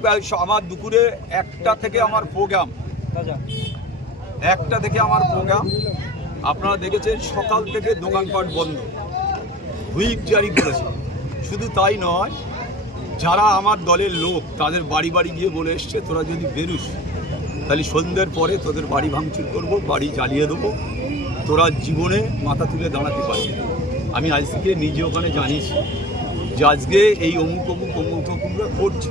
Programme আমার দুপুরে 1টা থেকে আমার প্রোগ্রাম, 1টা থেকে আমার প্রোগ্রাম। আপনারা দেখেছেন সকাল থেকে দোকানপাট বন্ধ, হুইপ জারি করেছে। শুধু তাই নয়, যারা আমার দলের লোক তাদের বাড়ি বাড়ি গিয়ে বলে এসছে, তোরা যদি বেরোস তাহলে সন্ধ্যের পরে তোদের বাড়ি ভাঙচুর করবো, বাড়ি জ্বালিয়ে দেবো, তোরা জীবনে মাথা তুলে দাঁড়াতে পারবি। আমি আজকে নিজে ওখানে জানিয়েছি যে আজকে এই অমুক করছে,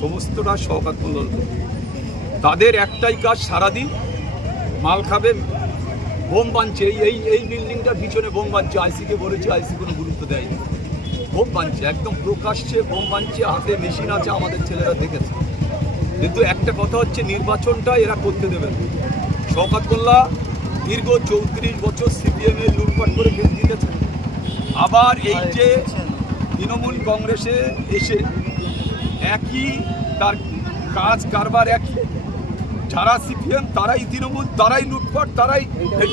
সমস্তটা শওকত মোল্লার লোক। তাদের একটাই কাজ, সারাদিন মাল খাবে, বোম বানছে। এই বিল্ডিংটার পিছনে বোম বানছে। আইসিকে বলেছে, আইসি কোনো গুরুত্ব দেয়নি। বোম বানছে, একদম প্রকাশ্যে বোম বানছে, হাতে মেশিন আছে, আমাদের ছেলেরা দেখেছে। কিন্তু একটা কথা হচ্ছে, নির্বাচনটা এরা করতে দেবে না। শওকত মোল্লা দীর্ঘ 34 বছর সিপিএম এর লুটপাট করে দিতেছে। আবার এই যে তৃণমূল কংগ্রেসে এসে একই তার কাজ কারবার একই, যারা সিপিএম তারাই তৃণমূল, তারাই লুটপাট, তারাই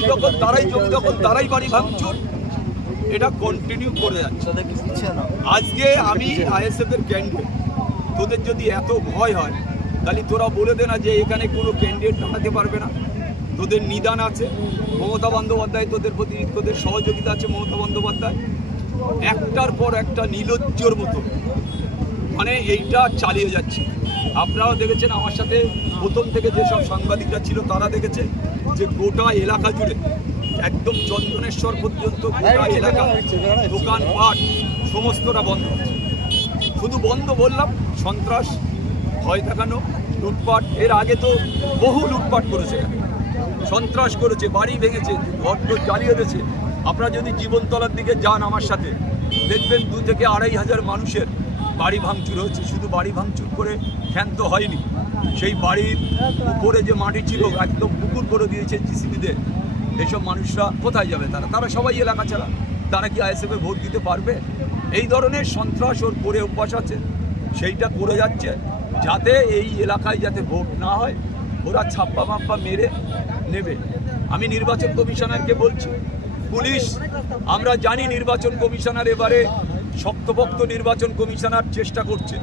দখল, তারাই জমি দখল, তারাই বাড়ি ভাঙচুর, এটা কন্টিনিউ করে যাচ্ছে। আজকে আমি আইএসএফ এর ক্যান্ডিডেট, তোদের যদি এত ভয় হয় তাহলে তোরা বলে দে না যে এখানে কোনো ক্যান্ডিডেট দাঁড়াতে পারবে না। তোদের নিদান আছে মমতা বন্দ্যোপাধ্যায়, তোদের প্রতি তোদের সহযোগিতা আছে মমতা বন্দ্যোপাধ্যায়। একটার পর একটা নির্লজ্জর মতো মানে এইটা চালিয়ে যাচ্ছে। আপনারাও দেখেছেন, আমার সাথে প্রথম থেকে যেসব সাংবাদিকরা ছিল তারা দেখেছে যে গোটা এলাকা জুড়ে একদম চন্দনেশ্বর পর্যন্ত গোটা এলাকা দোকানপাট সমস্তটা বন্ধ আছে। শুধু বন্ধ বললাম, সন্ত্রাস, ভয় দেখানো, লুটপাট। এর আগে তো বহু লুটপাট করেছে, সন্ত্রাস করেছে, বাড়ি ভেঙেছে, ঘর জ্বালিয়ে দিয়েছে। আপনারা যদি জীবনতলার দিকে যান আমার সাথে, দেখবেন 2 থেকে 2,500 মানুষের বাড়ি ভাঙচুর হয়েছে। শুধু বাড়ি ভাঙচুর করে ক্ষান্ত হয়নি, সেই বাড়ির উপরে যে মাটি ছিল একদম পুকুর করে দিয়েছে জিসিবিদের। এইসব মানুষরা কোথায় যাবে? তারা সবাই এলাকা ছাড়া। তারা কি আইএসএফে ভোট দিতে পারবে? এই ধরনের সন্ত্রাস ওর করে অভ্যাস আছে, সেইটা করে যাচ্ছে যাতে এই এলাকায় যাতে ভোট না হয়, ওরা ছাপ্পা মাপ্পা মেরে নেবে। আমি নির্বাচন কমিশনারকে বলছি, পুলিশ, আমরা জানি নির্বাচন কমিশনার এবারে শক্তপোক্ত নির্বাচন কমিশনার চেষ্টা করছে,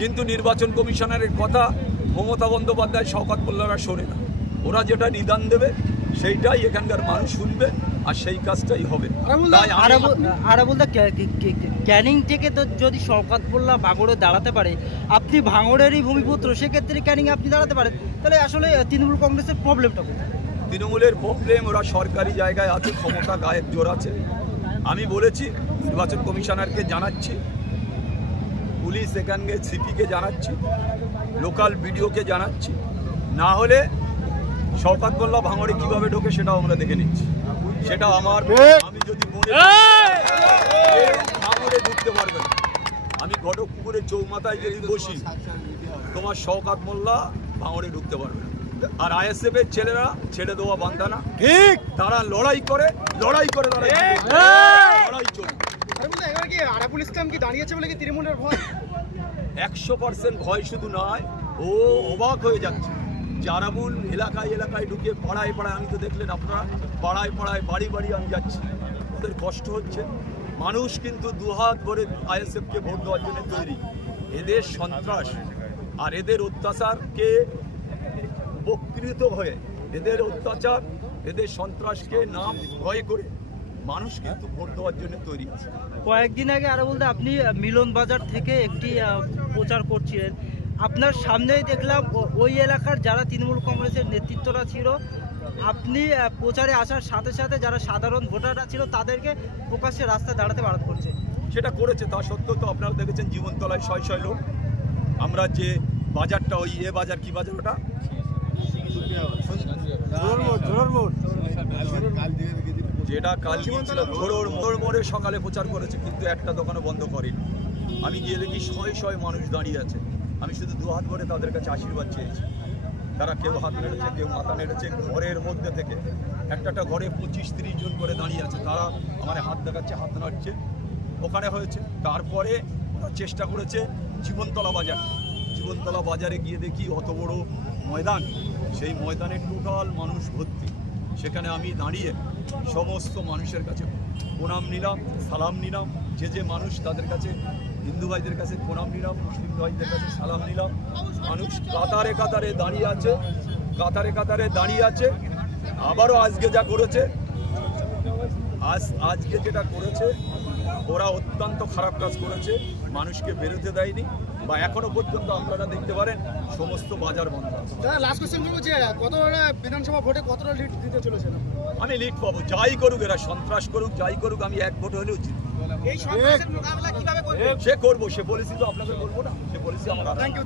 কিন্তু নির্বাচন কমিশনারের কথা মমতা বন্দ্যোপাধ্যায়, শওকত মোল্লারা শোনে না। ওরা যেটা নিদান দেবে সেইটাই এখানকার মানুষ শুনবে, আর সেই কাজটাই হবে। ক্যানিং থেকে তো যদি শওকত মোল্লা ভাঙড়ে দাঁড়াতে পারে, আপনি ভাঙড়েরই ভূমিপুত্র, সেক্ষেত্রে ক্যানিং আপনি দাঁড়াতে পারেন, তাহলে আসলে তৃণমূল কংগ্রেসের প্রবলেমটা কোথায়? তৃণমূলের প্রবলেম, ওরা সরকারি জায়গায় আছে, ক্ষমতা গায়ের জোর আছে। আমি বলেছি নির্বাচন কমিশনারকে জানাচ্ছি, পুলিশ এখানকে সিপিকে জানাচ্ছি, লোকাল বিডিওকে জানাচ্ছি। না হলে শওকত মোল্লা ভাঙড়ে কীভাবে ঢোকে সেটাও আমরা দেখে নিচ্ছি। সেটা আমার, আমি যদি ভাঙড়ে ঢুকতে পারবে না। আমি ঘটকপুকুরের চৌমাথায় যদি বসি, তোমার শওকত মোল্লা ভাঙড়ে ঢুকতে পারবে না। আর আইএসএফ এর ছেলেরা ছেড়ে দেওয়া বান্ধা না, ঠিক, তারা লড়াই করে লড়াই চলবে। 100% ভয় শুধু নয়, ও অবাক হয়ে যাচ্ছে যে আরাবুল এলাকায় ঢুকে পাড়ায়, আমি তো দেখলেন আপনারা, পাড়ায় বাড়ি আমি যাচ্ছি, ওদের কষ্ট হচ্ছে। মানুষ কিন্তু দুহাত ভরে আইএসএফকে ভোট দেওয়ার জন্য তৈরি। এদের সন্ত্রাস আর এদের অত্যাচারকে উপকৃত হয়ে, এদের অত্যাচার, এদের সন্ত্রাসকে না ভয় করে মানুষ কিন্তু ভোট দেওয়ার জন্য তৈরি আছে। কয়েকদিন আগে আরো বলতে আপনি মিলন বাজার থেকে একটি প্রচার করছিলেন, আপনার সামনেই দেখলাম ওই এলাকার যারা তৃণমূল কংগ্রেসের নেতৃত্বরা ছিল, আপনি প্রচারে আসার সাথে সাথে যারা সাধারণ ভোটাররা ছিল তাদেরকে প্রকাশ্যে রাস্তায় দাঁড়াতে বারণ করছে। সেটা করেছে, তা সত্ত্বেও তো আপনারা দেখেছেন জীবনতলায় শয় লোক। আমরা যে বাজারটা, ওই বাজার, কি বাজার ওটা, যেটা কাল গিয়েছিলাম ঝোড়োর মোড়ে সকালে প্রচার করেছে, কিন্তু একটা দোকানও বন্ধ করেনি। আমি গিয়ে দেখি শয় মানুষ দাঁড়িয়ে আছে। আমি শুধু দুহাত ভরে তাদের কাছে আশীর্বাদ চেয়েছি। তারা কেউ হাত নেড়েছে, কেউ মাথা নেড়েছে। ঘরের মধ্যে থেকে একটা ঘরে 25-30 জন করে দাঁড়িয়ে আছে, তারা আমার হাত দেখাচ্ছে, হাত নাড়ছে। ওখানে হয়েছে। তারপরে ওরা চেষ্টা করেছে জীবনতলা বাজারে গিয়ে দেখি অত বড় ময়দান, সেই ময়দানে টোটাল মানুষ ভর্তি। সেখানে আমি দাঁড়িয়ে সমস্ত মানুষের কাছে প্রণাম নিলাম, সালাম নিলাম। যে মানুষ, তাদের কাছে, হিন্দু ভাইদের কাছে প্রণাম নিলাম, মুসলিম ভাইদের কাছে সালাম নিলাম, মানুষ কাতারে কাতারে দাঁড়িয়ে আছে। আবারও আজকে যা করেছে, আজকে যেটা করেছে, ওরা অত্যন্ত খারাপ কাজ করেছে। মানুষকে বেরোতে দেয়নি, বা এখনো পর্যন্ত আপনারা দেখতে পারেন সমস্ত বাজার বন্ধ আছে। লাস্ট কোশ্চেন করবো যে কতটা বিধানসভা ভোটে কতটা লিড দিতে চলেছেন? আমি লিড পাবো, যাই করুক, এরা সন্ত্রাস করুক, যাই করুক, আমি এক ভোট হলেও জিতবো। এই সন্ত্রাসের মোকাবিলা কিভাবে করবেন? সে করবো, সে পলিসি তো আপনাকে বলবো না, সে পলিসি আমার থ্যাংক ইউ।